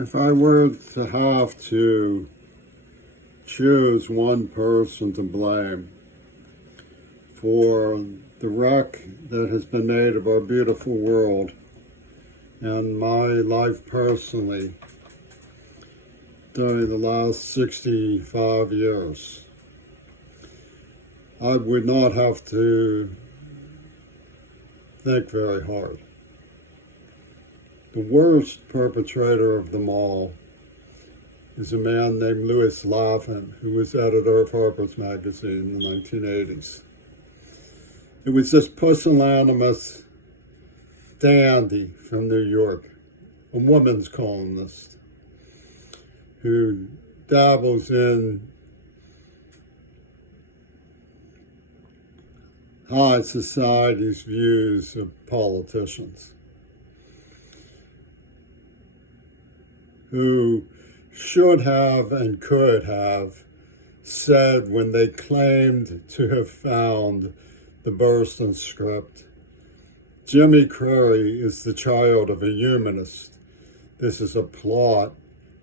If I were to have to choose one person to blame for the wreck that has been made of our beautiful world and my life personally during the last 65 years, I would not have to think very hard. The worst perpetrator of them all is a man named Lewis Lapham, who was editor of Harper's Magazine in the 1980s. It was this pusillanimous dandy from New York, a woman's columnist, who dabbles in high society's views of politicians, who should have and could have said when they claimed to have found the Burston script, Jimmy Curry is the child of a humanist. This is a plot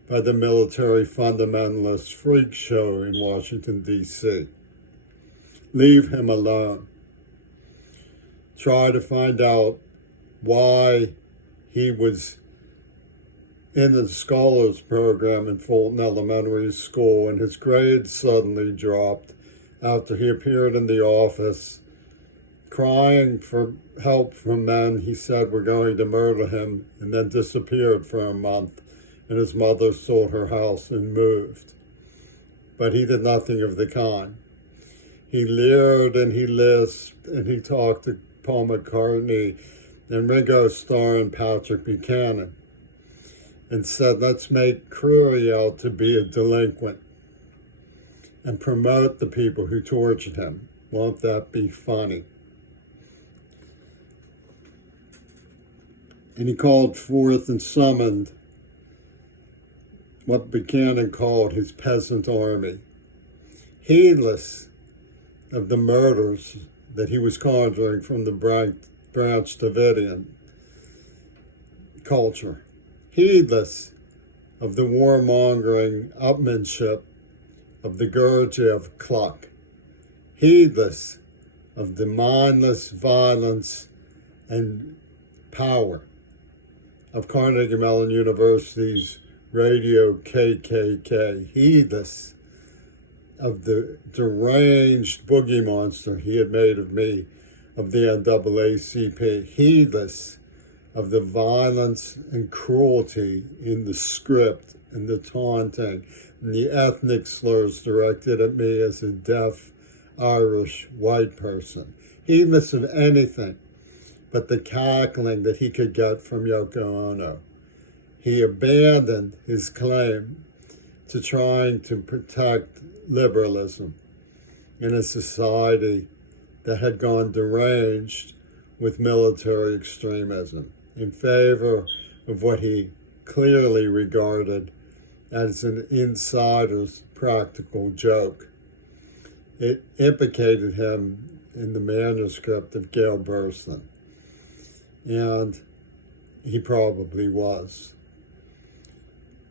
by the military fundamentalist freak show in Washington, D.C. Leave him alone. Try to find out why he was in the scholars program in Fulton Elementary School and his grades suddenly dropped after he appeared in the office crying for help from men he said were going to murder him, and then disappeared for a month, and his mother sold her house and moved. But he did nothing of the kind. He leered and he lisped and he talked to Paul McCartney and Ringo Starr and Patrick Buchanan and said, let's make Curry out to be a delinquent and promote the people who tortured him. Won't that be funny? And he called forth and summoned what Buchanan called his peasant army, heedless of the murders that he was conjuring from the Branch Davidian culture, heedless of the warmongering upmanship of the Gurdjieff cluck, heedless of the mindless violence and power of Carnegie Mellon University's radio KKK, heedless of the deranged boogie monster he had made of me, of the NAACP, heedless of the violence and cruelty in the script and the taunting and the ethnic slurs directed at me as a deaf Irish white person, heedless of anything but the cackling that he could get from Yoko Ono. He abandoned his claim to trying to protect liberalism in a society that had gone deranged with military extremism in favor of what he clearly regarded as an insider's practical joke. It implicated him in the manuscript of Gail Burston, and he probably was.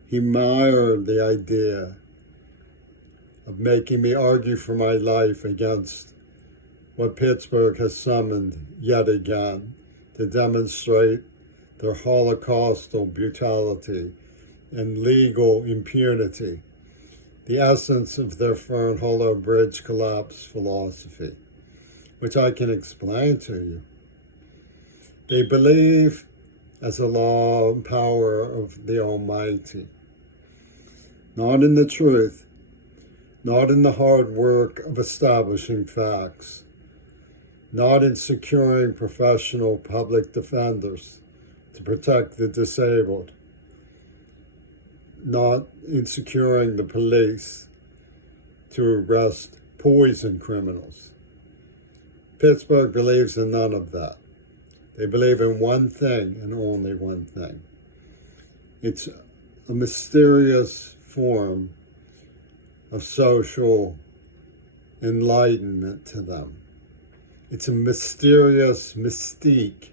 He mired the idea of making me argue for my life against what Pittsburgh has summoned yet again to demonstrate their Holocaustal brutality and legal impunity, the essence of their Fern Hollow Bridge collapse philosophy, which I can explain to you. They believe as a law and power of the Almighty, not in the truth, not in the hard work of establishing facts, not in securing professional public defenders to protect the disabled, not in securing the police to arrest poison criminals. Pittsburgh believes in none of that. They believe in one thing and only one thing. It's a mysterious form of social enlightenment to them. It's a mysterious mystique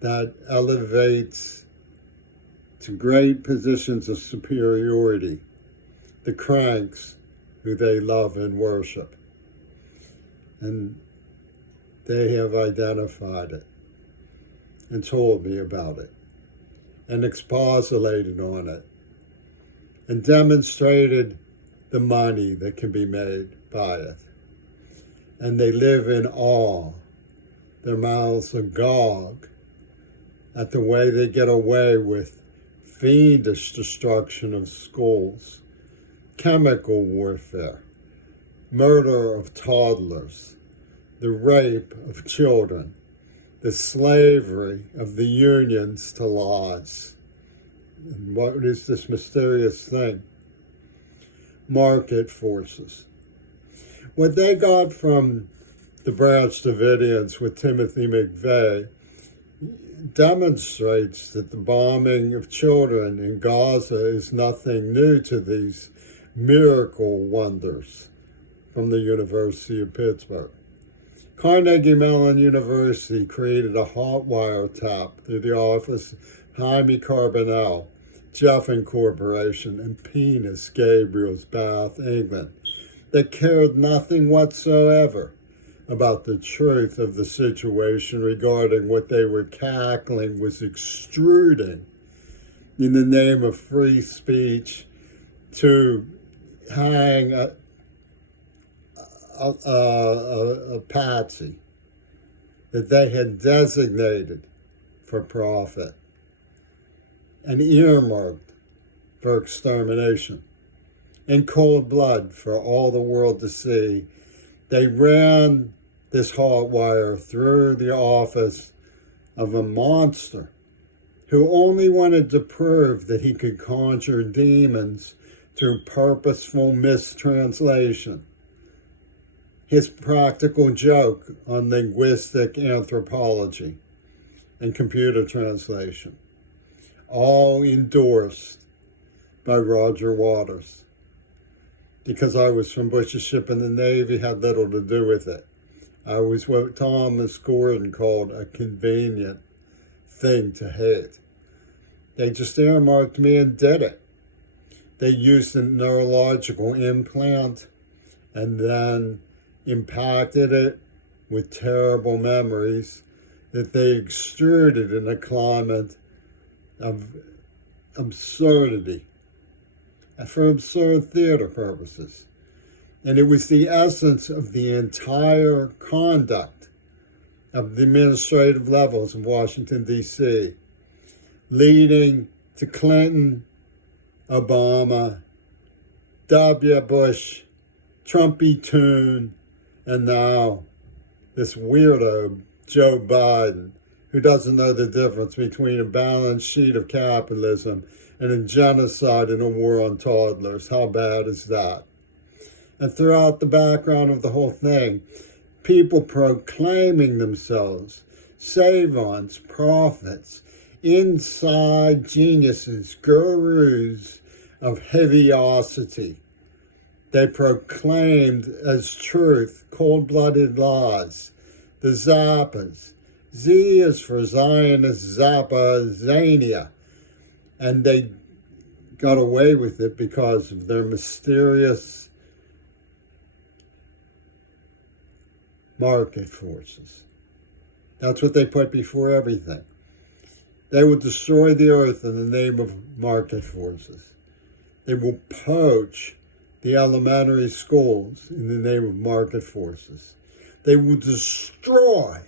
that elevates to great positions of superiority, the cranks who they love and worship. And they have identified it and told me about it and exposited on it and demonstrated the money that can be made by it. And they live in awe, their mouths agog at the way they get away with fiendish destruction of schools, chemical warfare, murder of toddlers, the rape of children, the slavery of the unions to lies. And what is this mysterious thing? Market forces. What they got from the Branch Davidians with Timothy McVeigh demonstrates that the bombing of children in Gaza is nothing new to these miracle wonders from the University of Pittsburgh. Carnegie Mellon University created a hot wiretap through the office of Jaime Carbonell, Jeffin Corporation, and Penis Gabriel's Bath, England, that cared nothing whatsoever about the truth of the situation regarding what they were cackling was extruding in the name of free speech to hang a patsy that they had designated for profit and earmarked for extermination in cold blood for all the world to see. They ran this hot wire through the office of a monster who only wanted to prove that he could conjure demons through purposeful mistranslation. His practical joke on linguistic anthropology and computer translation, all endorsed by Roger Waters. Because I was from Bush's Ship in the Navy, had little to do with it. I was what Thomas Gordon called a convenient thing to hate. They just earmarked me and did it. They used a neurological implant and then impacted it with terrible memories that they extruded in a climate of absurdity for absurd theater purposes. And it was the essence of the entire conduct of the administrative levels of Washington, D.C., leading to Clinton, Obama, W. Bush, Trumpy Toon, and now this weirdo, Joe Biden, who doesn't know the difference between a balance sheet of capitalism and a genocide and a war on toddlers. How bad is that? And throughout the background of the whole thing, people proclaiming themselves savants, prophets, inside geniuses, gurus of heaviosity. They proclaimed as truth cold-blooded lies. The Zappas. Z is for Zionist Zappa Zania. And they got away with it because of their mysterious market forces. That's what they put before everything. They will destroy the earth in the name of market forces. They will poach the elementary schools in the name of market forces. They will destroy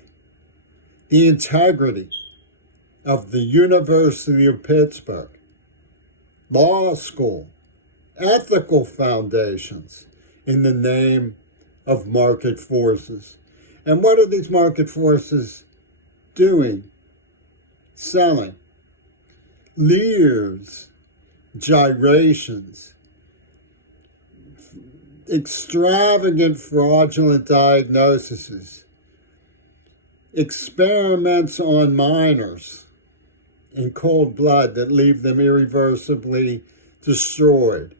the integrity of the University of Pittsburgh, law school, ethical foundations in the name of market forces. And what are these market forces doing? Selling leers, gyrations, extravagant fraudulent diagnoses, experiments on minors in cold blood that leave them irreversibly destroyed,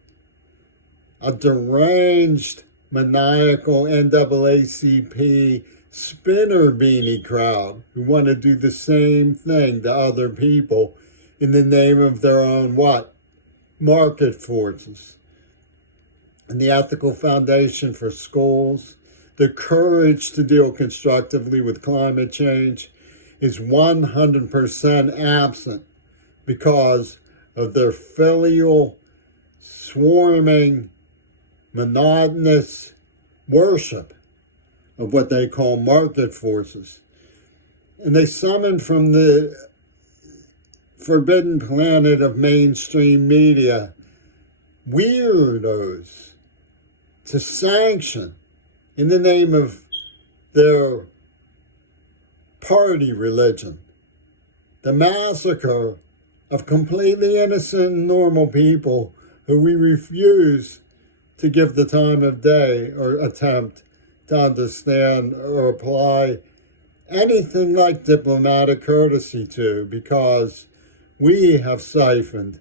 a deranged, maniacal NAACP spinner beanie crowd who want to do the same thing to other people in the name of their own what? Market forces. And the ethical foundation for schools, the courage to deal constructively with climate change is 100% absent because of their filial, swarming, monotonous worship of what they call market forces. And they summon from the forbidden planet of mainstream media weirdos to sanction, in the name of their party religion, the massacre of completely innocent and normal people who we refuse to give the time of day or attempt to understand or apply anything like diplomatic courtesy to, because we have siphoned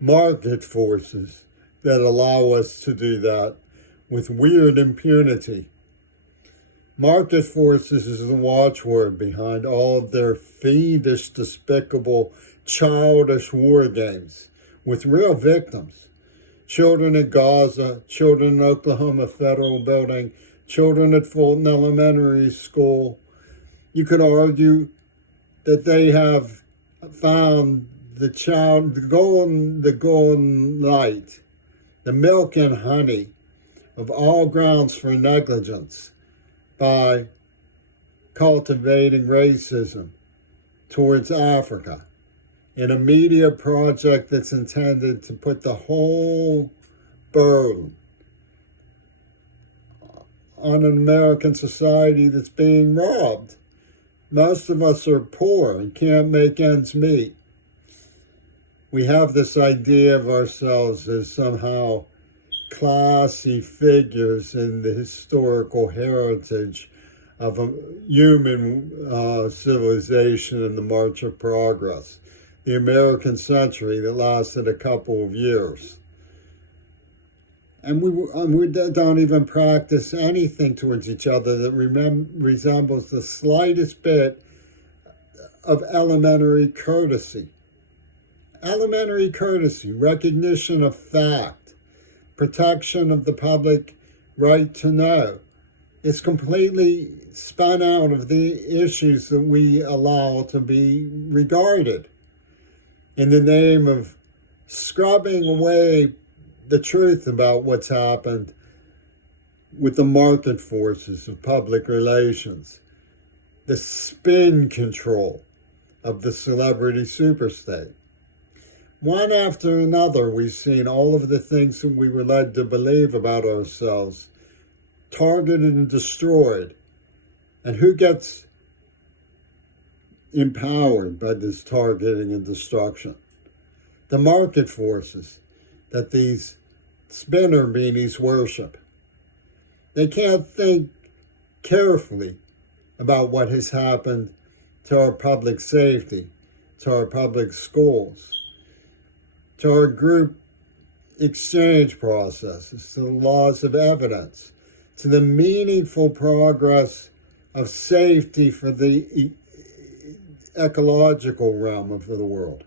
market forces that allow us to do that with weird impunity. Market forces is the watchword behind all of their fiendish, despicable, childish war games with real victims. Children in Gaza, children in Oklahoma Federal Building, children at Fulton Elementary School. You could argue that they have found the golden light, the milk and honey of all grounds for negligence by cultivating racism towards Africa in a media project that's intended to put the whole burden on an American society that's being robbed. Most of us are poor and can't make ends meet. We have this idea of ourselves as somehow classy figures in the historical heritage of a human civilization in the march of progress, the American century that lasted a couple of years. And we don't even practice anything towards each other that resembles the slightest bit of elementary courtesy. Elementary courtesy, recognition of fact, protection of the public right to know, is completely spun out of the issues that we allow to be regarded in the name of scrubbing away the truth about what's happened with the market forces of public relations, the spin control of the celebrity superstate. One after another, we've seen all of the things that we were led to believe about ourselves targeted and destroyed. And who gets empowered by this targeting and destruction? The market forces that these spinner beanies worship. They can't think carefully about what has happened to our public safety, to our public schools, to our group exchange processes, to the laws of evidence, to the meaningful progress of safety for the ecological realm of the world.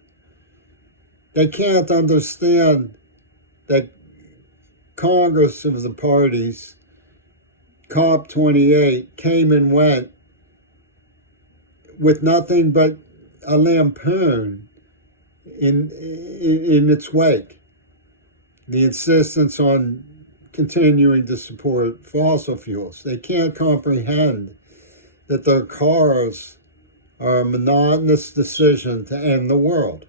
They can't understand that Congress of the parties, COP28, came and went with nothing but a lampoon in its wake. The insistence on continuing to support fossil fuels. They can't comprehend that their cars are a monotonous decision to end the world.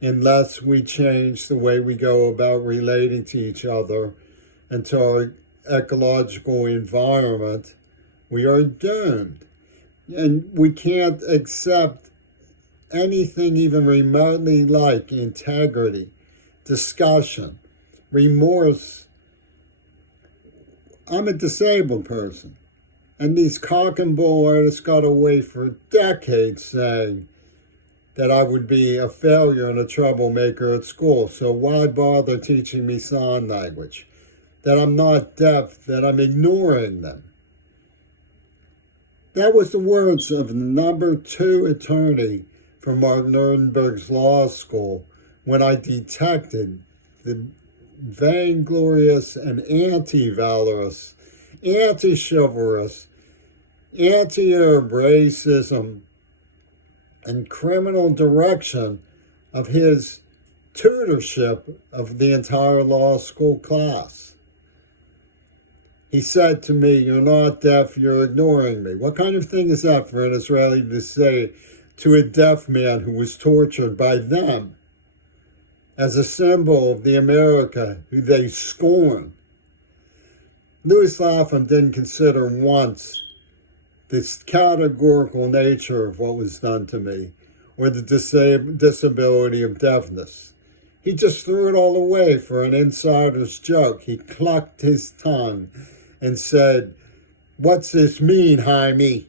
Unless we change the way we go about relating to each other and to our ecological environment, we are doomed. And we can't accept anything even remotely like integrity, discussion, remorse. I'm a disabled person, and these cock and bull artists got away for decades saying that I would be a failure and a troublemaker at school, so why bother teaching me sign language? That I'm not deaf, that I'm ignoring them. That was the words of the number 2 attorney from our Nuremberg's law school when I detected the vainglorious and anti-valorous, anti-chivalrous, anti-Arab racism, and criminal direction of his tutorship of the entire law school class. He said to me, "You're not deaf, you're ignoring me." What kind of thing is that for an Israeli to say to a deaf man who was tortured by them as a symbol of the America who they scorn? Lewis Lapham didn't consider once this categorical nature of what was done to me or the disability of deafness. He just threw it all away for an insider's joke. He clucked his tongue and said, "What's this mean, Jaime?"